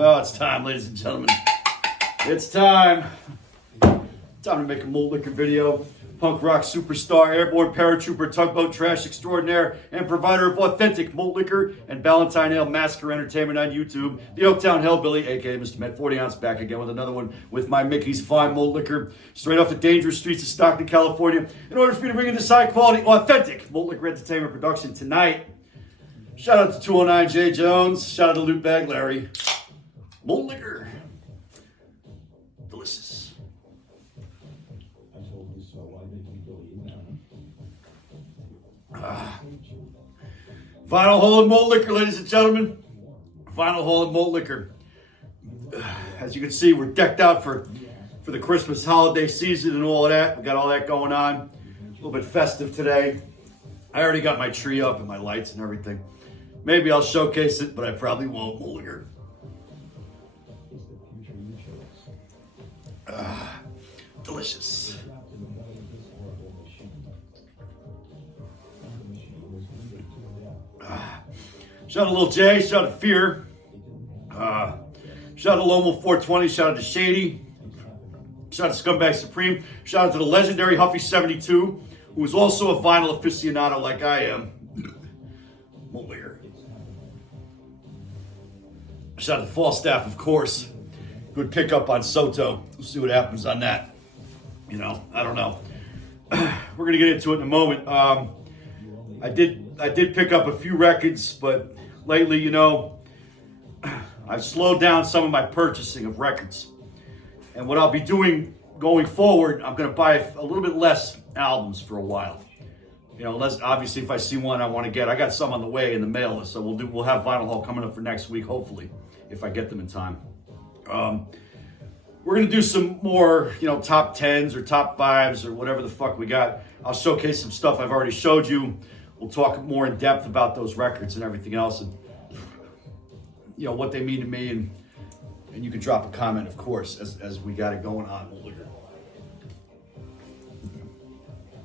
Oh, it's time, ladies and gentlemen. It's time. Time to make a malt liquor video. Punk rock superstar, airborne paratrooper, tugboat trash extraordinaire, and provider of authentic malt liquor and Valentine Ale massacre entertainment on YouTube. The Oaktown Hellbilly, aka Mr. Met 40 Ounce, back again with another one with my Mickey's Fine Malt Liquor, straight off the dangerous streets of Stockton, California. In order for me to bring in this high quality, authentic malt liquor entertainment production tonight, shout out to 209 J Jones, shout out to Loot Bag Larry. Malt liquor. Delicious. Final Hole and Malt Liquor, ladies and gentlemen. Final Hole and Malt Liquor. As you can see, we're decked out for the Christmas holiday season and all of that. We got all that going on. A little bit festive today. I already got my tree up and my lights and everything. Maybe I'll showcase it, but I probably won't. Malt Liquor. Delicious. Shout out to Lil J, shout out to Fear, shout out to Lomo 420, shout out to Shady, shout out to Scumbag Supreme, shout out to the legendary Huffy 72, who is also a vinyl aficionado like I am. Malt liquor. Shout out to Falstaff, of course. Good pickup on Soto. We'll see what happens on that. You know, I don't know. We're gonna get into it in a moment. I did pick up a few records, but lately, you know, I've slowed down some of my purchasing of records. And what I'll be doing going forward, I'm going to buy a little bit less albums for a while. You know, unless obviously if I see one I want to get, I got some on the way in the mail, so we'll have Vinyl Haul coming up for next week, hopefully, if I get them in time. We're going to do some more, you know, top 10s or top 5s or whatever the fuck we got. I'll showcase some stuff I've already showed you. We'll talk more in depth about those records and everything else, and you know what they mean to me, and you can drop a comment, of course, as we got it going on.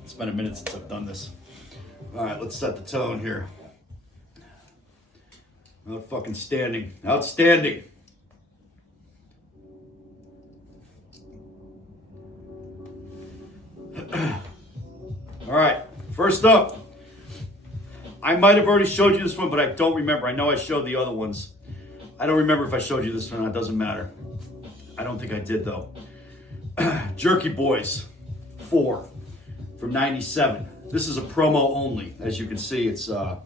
It's been a minute since I've done this. All right, let's set the tone here. Outstanding. All right, first up. I might have already showed you this one, but I don't remember. I know I showed the other ones. I don't remember if I showed you this one. It doesn't matter. I don't think I did, though. Jerky Boys 4 from '97. This is a promo only. As you can see, it's got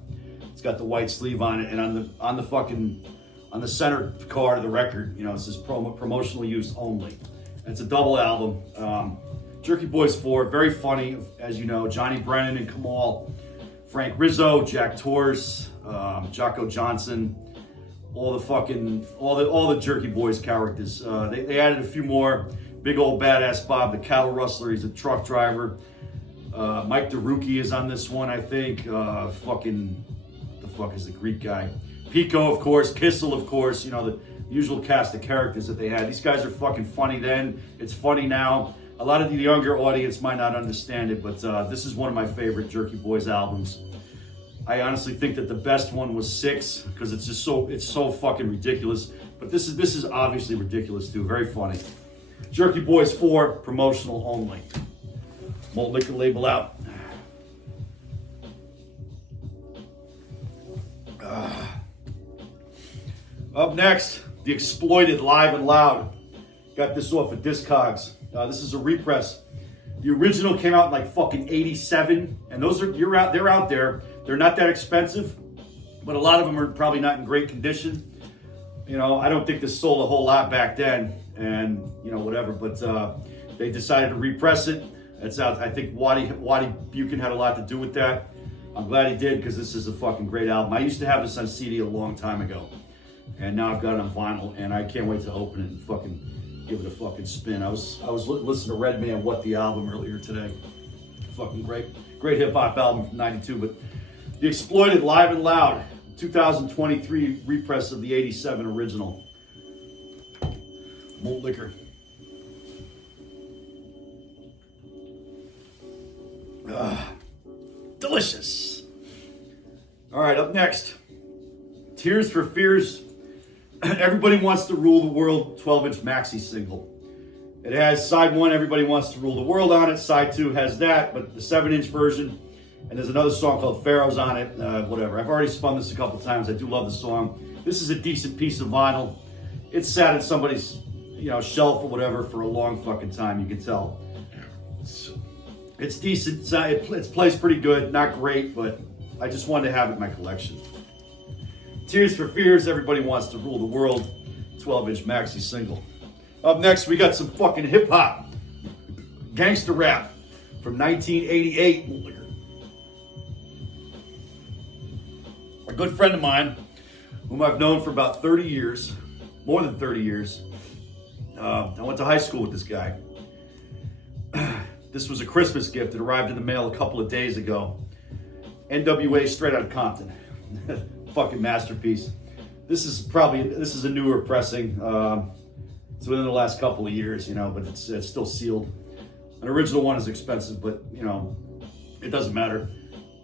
the white sleeve on it, and on the center card of the record, you know, it says promotional use only. And it's a double album. Jerky Boys 4, very funny, as you know. Johnny Brennan and Kamal. Frank Rizzo, Jack Torres, Jocko Johnson, all the Jerky Boys characters. They added a few more. Big old badass Bob, the cattle rustler. He's a truck driver. Mike DeRucci is on this one, I think. The fuck is the Greek guy? Pico, of course. Kissel, of course. You know, the usual cast of characters that they had. These guys are fucking funny then. It's funny now. A lot of the younger audience might not understand it, but this is one of my favorite Jerky Boys albums. I honestly think that the best one was 6 because it's so fucking ridiculous. But this is obviously ridiculous too. Very funny. Jerky Boys 4, promotional only. Malt liquor label out. Up next, The Exploited Live and Loud. Got this off of Discogs. This is a repress. The original came out in like fucking '87, and they're out there. They're not that expensive, but a lot of them are probably not in great condition. You know, I don't think this sold a whole lot back then, and you know whatever. But they decided to repress it. It's out. I think Waddy Buchan had a lot to do with that. I'm glad he did because this is a fucking great album. I used to have this on CD a long time ago, and now I've got it on vinyl, and I can't wait to open it and fucking give it a fucking spin. I was listening to Redman What the Album earlier today. Fucking great hip hop album from '92. But The Exploited Live and Loud, 2023 repress of the '87 original. Malt liquor. Delicious. All right, up next, Tears for Fears Everybody Wants to Rule the World 12-inch maxi single. It has side 1, Everybody Wants to Rule the World on it. Side 2 has that, but the 7-inch version. And there's another song called Pharaoh's on it. Whatever. I've already spun this a couple times. I do love the song. This is a decent piece of vinyl. It's sat in somebody's, shelf or whatever for a long fucking time. You can tell. It's decent. It plays pretty good. Not great, but I just wanted to have it in my collection. Tears for Fears, Everybody Wants to Rule the World 12-inch maxi single. Up next, we got some fucking hip-hop. Gangster rap from 1988. A good friend of mine, whom I've known for about 30 years, more than 30 years. I went to high school with this guy. This was a Christmas gift that arrived in the mail a couple of days ago. NWA Straight Outta Compton. Fucking masterpiece. This is a newer pressing. It's within the last couple of years, but it's still sealed. An original one is expensive, but it doesn't matter.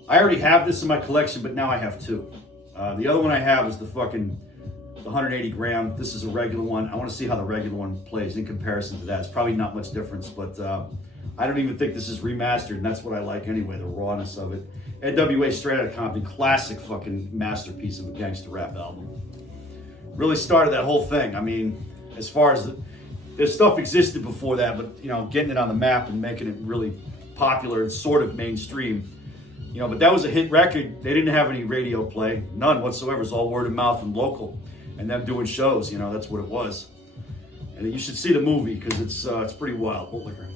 I already have this in my collection, but now I have two. The other one I have is the 180 gram. This is a regular one. I want to see how the regular one plays in comparison to that. It's probably not much difference, but I don't even think this is remastered, and that's what I like anyway, the rawness of it. NWA Straight Outta Compton, classic fucking masterpiece of a gangster rap album. Really started that whole thing. I mean, as far as there's stuff existed before that, but getting it on the map and making it really popular and sort of mainstream. But that was a hit record. They didn't have any radio play, none whatsoever. It's all word of mouth and local, and them doing shows. That's what it was. And you should see the movie because it's pretty wild. Malt liquor.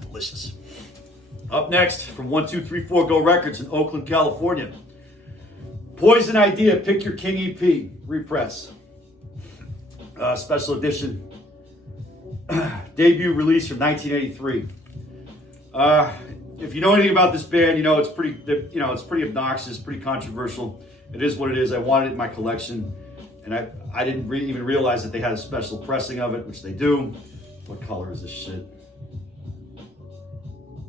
Delicious. Up next, from 1234 Go Records in Oakland, California. Poison Idea, Pick Your King EP, repress. Special edition. Debut release from 1983. If you know anything about this band, it's pretty obnoxious, pretty controversial. It is what it is. I wanted it in my collection, and I didn't even realize that they had a special pressing of it, which they do. What color is this shit?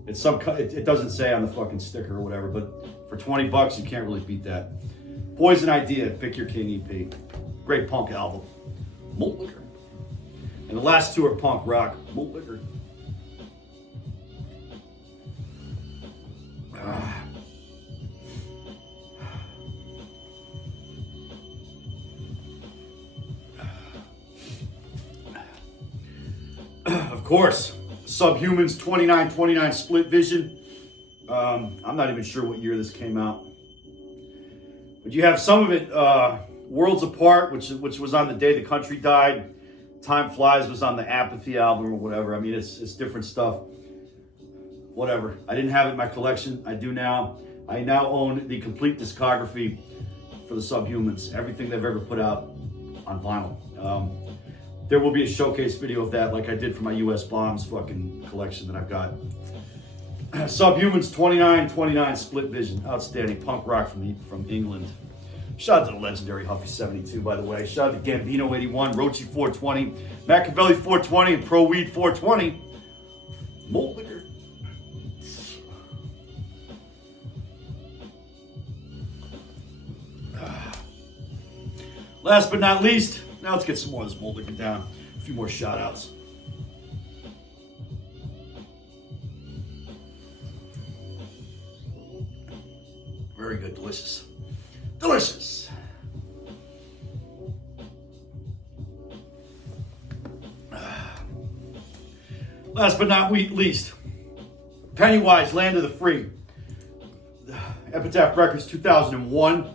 It's it doesn't say on the fucking sticker or whatever, but for $20, you can't really beat that. Poison Idea, Pick Your King EP. Great punk album. Malt liquor. And the last two are punk rock. Malt liquor. Of course, Subhumans 2929 Split Vision. I'm not even sure what year this came out. But you have some of it, Worlds Apart, which was on the day the country died. Time Flies was on the Apathy album or whatever. I mean, it's different stuff. Whatever. I didn't have it in my collection. I do now. I now own the complete discography for the Subhumans. Everything they've ever put out on vinyl. There will be a showcase video of that like I did for my US Bombs fucking collection that I've got. Subhumans 2929 Split Vision. Outstanding punk rock from England. Shout out to the legendary Huffy 72, by the way. Shout out to Gambino 81, Rochi 420, Machiavelli 420, and Pro Weed 420. Malt liquor. Last but not least, now let's get some more of this malt liquor down. A few more shout outs. Very good, delicious. Delicious. Last but not least, Pennywise, Land of the Free. Epitaph Records 2001.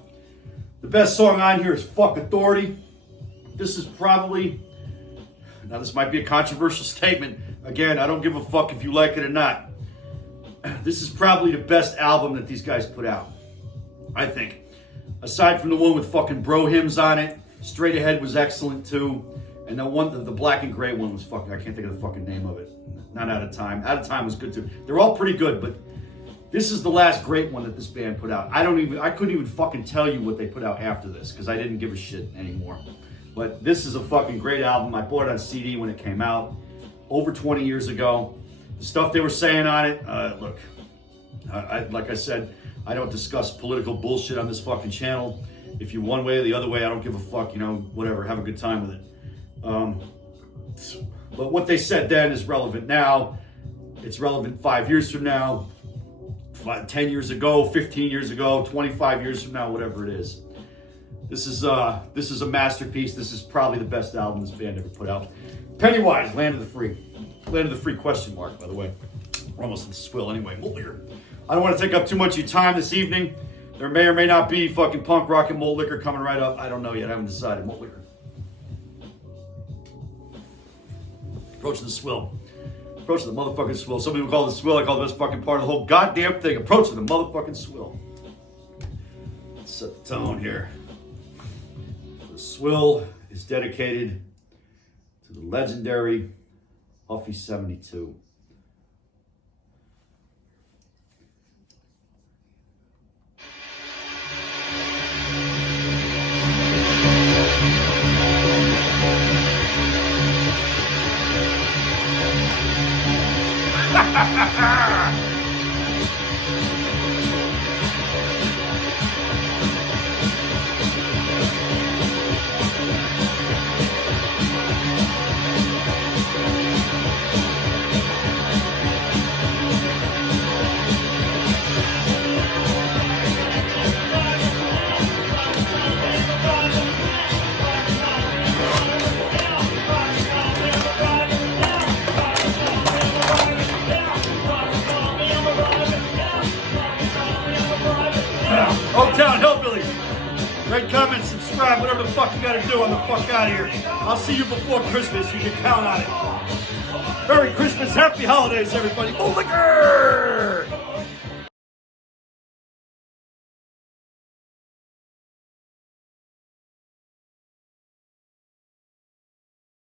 The best song on here is Fuck Authority. This is probably, now this might be a controversial statement. Again, I don't give a fuck if you like it or not. This is probably the best album that these guys put out, I think. Aside from the one with fucking bro hymns on it, Straight Ahead was excellent too. And the one, the black and gray one was fucking, I can't think of the fucking name of it. Not Out of Time. Out of Time was good too. They're all pretty good, but this is the last great one that this band put out. I couldn't even fucking tell you what they put out after this because I didn't give a shit anymore. But this is a fucking great album. I bought it on CD when it came out over 20 years ago. The stuff they were saying on it, look, like I said, I don't discuss political bullshit on this fucking channel. If you're one way or the other way, I don't give a fuck, you know, whatever, have a good time with it. But what they said then is relevant now. It's relevant 5 years from now, 10 years ago, 15 years ago, 25 years from now, whatever it is. This is a masterpiece. This is probably the best album this band ever put out. Pennywise, Land of the Free. Land of the Free question mark, by the way. We're almost at the swill anyway. I don't want to take up too much of your time this evening. There may or may not be fucking punk rock and malt liquor coming right up. I don't know yet. I haven't decided. Malt liquor. Approaching the swill. Approaching the motherfucking swill. Some people call it the swill. I call it the best fucking part of the whole goddamn thing. Approaching the motherfucking swill. Let's set the tone here. The swill is dedicated to the legendary Huffy 72. Hometown Hillbilly. Rate, comment, subscribe, whatever the fuck you gotta do. I'm the fuck out of here. I'll see you before Christmas. You can count on it. Merry Christmas, happy holidays, everybody. Oh, liquor!